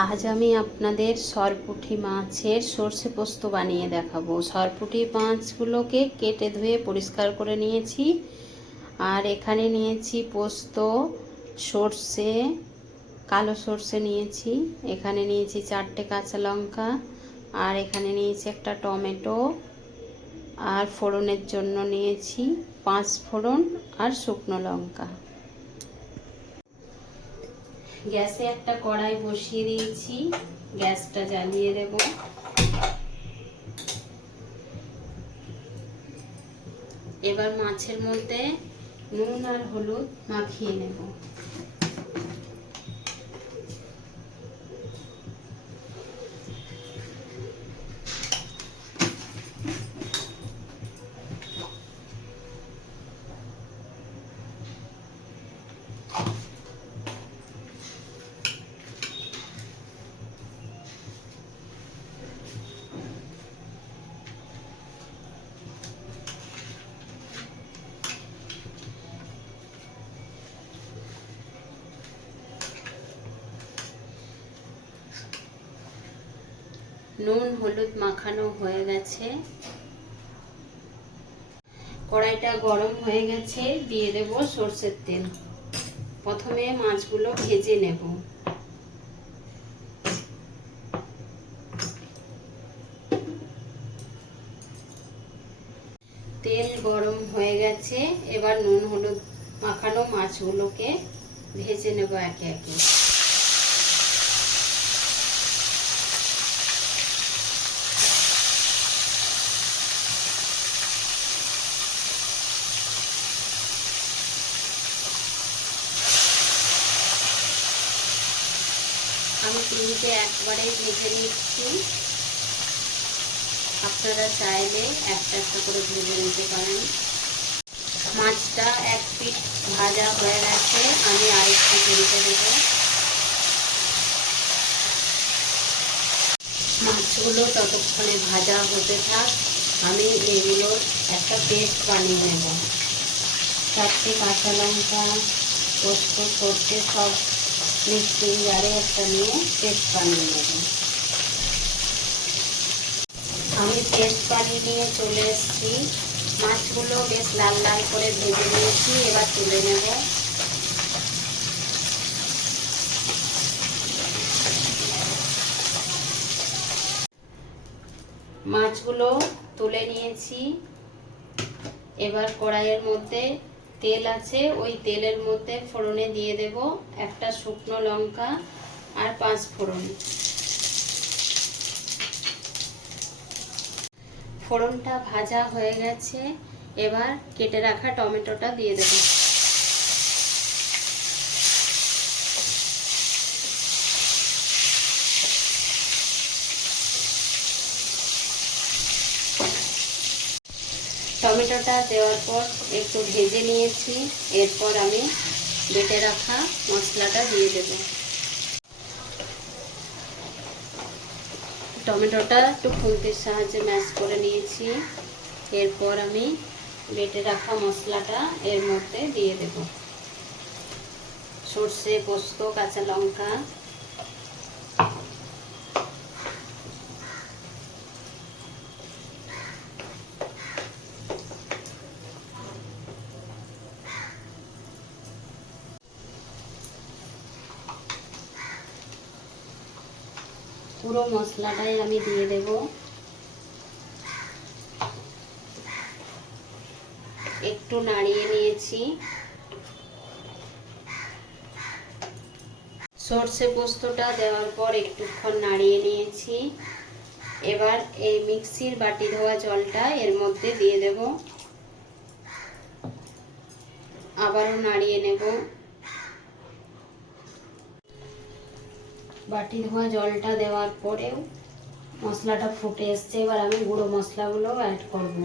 আজ আমি আপনাদের সরপুঁটি মাছের সর্ষে পোস্ত বানিয়ে দেখাবো। সরপুঁটি মাছগুলোকে কেটে ধুয়ে পরিষ্কার করে নিয়েছি। আর এখানে নিয়েছি পোস্ত, সর্ষে, কালো সর্ষে নিয়েছি। এখানে নিয়েছি চারটে কাঁচা লঙ্কা। আর এখানে নিয়েছি একটা টমেটো। আর ফোড়নের জন্য নিয়েছি পাঁচ ফোড়ন আর শুকনো লঙ্কা। গ্যাসে একটা কড়াই বসিয়ে দিয়েছি। গ্যাসটা জ্বালিয়ে দেব। এবার মাছের মধ্যে নুন আর হলুদ মাখিয়ে নেব। নুন, হলুদ মাখানো হয়ে গেছে। কড়াইটা গরম হয়ে গেছে, দিয়ে দেব সর্ষের তেল। প্রথমে মাছগুলো ভেজে নেব। তেল গরম হয়ে গেছে, এবার নুন, হলুদ মাখানো মাছগুলোকে ভেজে নেব একে একে। আমি তিনটে একবারে ভেজে নিচ্ছি। আপনারা চাইলে একটা একটা করে ভেজে নিতে পারেন। মাছটা এক পিঠ ভাজা হয়ে গেছে, আমি আরেকটু ভেজে দেবো মাছগুলো ততক্ষণে ভাজা হতে থাক, আমি এগুলোর একটা পেস্ট বানিয়ে নেব। চারটে কাঁচা লঙ্কা, পোস্ত সব মিক্সিং জারে একটা নিয়ে পেস্ট বানিয়ে নেব। আমি পেস্ট বানিয়ে নিয়ে চলে এসেছি। মাছগুলো বেশ লাল লাল করে ভেজে নিয়েছি, এবার তুলে নেব। মাছগুলো তুলে নিয়েছি। এবার কড়াইয়ের মধ্যে তেল আছে, ওই তেলের মধ্যে ফোড়নে দিয়ে দেব একটা শুকনো লঙ্কা আর পাঁচ ফোড়ন। ফোড়নটা ভাজা হয়ে গেছে, এবার কেটে রাখা টমেটোটা দিয়ে দেব। টমেটোটা দেওয়ার পর একটু ভেজে নিয়েছি। এরপর আমি বেটে রাখা মশলাটা দিয়ে দেব। টমেটোটা একটু খুন্তির সাহায্যে ম্যাশ করে নিয়েছি। এরপর আমি বেটে রাখা মশলাটা এর মধ্যে দিয়ে দেব। সর্ষে, পোস্ত, কাঁচা লঙ্কা পুরো মশলাটাই আমি দিয়ে দেব। একটু নাড়িয়ে নিয়েছি। সর্ষে পোস্তটা দেওয়ার পর একটুক্ষণ নাড়িয়ে নিয়েছি। এবার এই মিক্সির বাটি ধোয়া জলটা এর মধ্যে দিয়ে দেব। আবারও নাড়িয়ে নেব। বাটি ধোয়া জলটা দেওয়ার পরেও মশলাটা ফুটে এসছে। এবার আমি গুঁড়ো মশলাগুলো অ্যাড করব।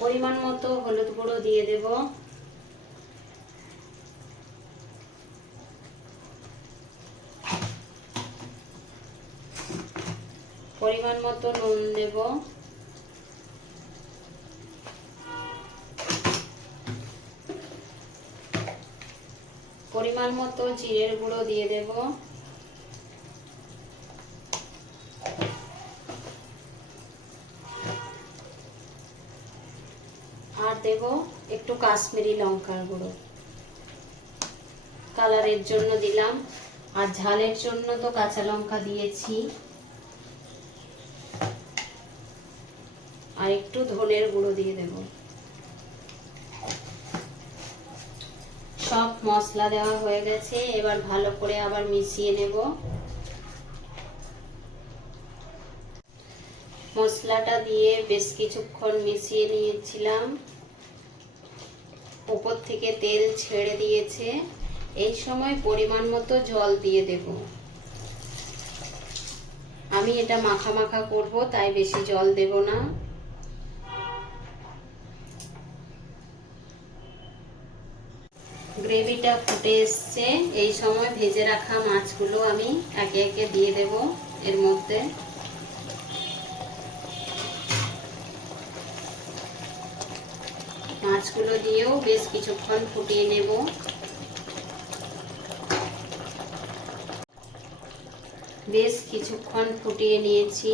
পরিমাণ মতো হলুদ গুঁড়ো দিয়ে দেব। পরিমাণ মতো নুন দেব। পরিমাণ মতো জিরের গুঁড়ো দিয়ে দেব। দেব একটু কাশ্মীরি লঙ্কার গুঁড়ো। কালারের জন্য দিলাম, আর ঝালের জন্য তো কাঁচা লঙ্কা দিয়েছি। আর একটু ধনের গুঁড়ো দিয়ে দেব। সব মশলা দেওয়া হয়ে গেছে, এবার ভালো করে আবার মিশিয়ে নেব। মশলাটা দিয়ে বেশ কিছুক্ষণ মিশিয়ে নিয়েছিলাম। উপর থেকে তেল ছেড়ে দিয়েছে। এই সময় পরিমাণ মতো জল দিয়ে দেব। আমি এটা মাখা মাখা করব, তাই বেশি জল দেব না। গ্রেভিটা ফুটে এসছে। এই সময় ভেজে রাখা মাছগুলো আমি একে একে দিয়ে দেব এর মধ্যে। মাছগুলো দিয়েও বেশ কিছুক্ষণ ফুটিয়ে নেব। বেশ কিছুক্ষণ ফুটিয়ে নিয়েছি।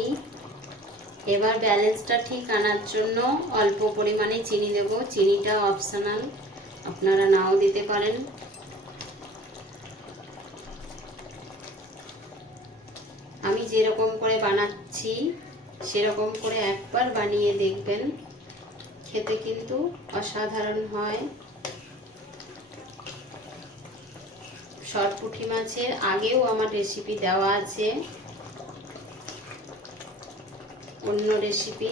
এবার ব্যালেন্সটা ঠিক আনার জন্য অল্প পরিমাণে চিনি দেব। চিনিটা অপশনাল আপনারা নাও দিতে পারেন। আমি যেরকম করে বানাচ্ছি, সেরকম করে একবার বানিয়ে দেখবেন। খেতে কিন্তু অসাধারণ হয়। সরপুঁটি মাছের আগেও আমার রেসিপি দেওয়া আছে। অন্য রেসিপি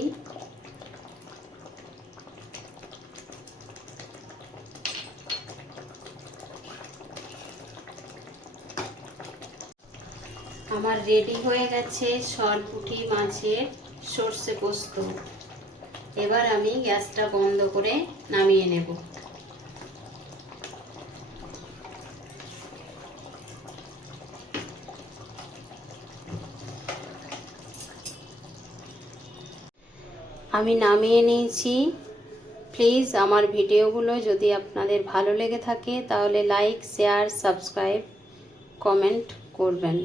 আমার রেডি হয়ে গেছে সরপুঁটি মাছের সর্ষে পোস্ত। এবার আমি গ্যাসটা বন্ধ করে নামিয়ে নেব। আমি নামিয়ে নিয়েছি। প্লিজ আমার ভিডিওগুলো যদি আপনাদের ভালো লেগে থাকে তাহলে লাইক, শেয়ার, সাবস্ক্রাইব, কমেন্ট করবেন।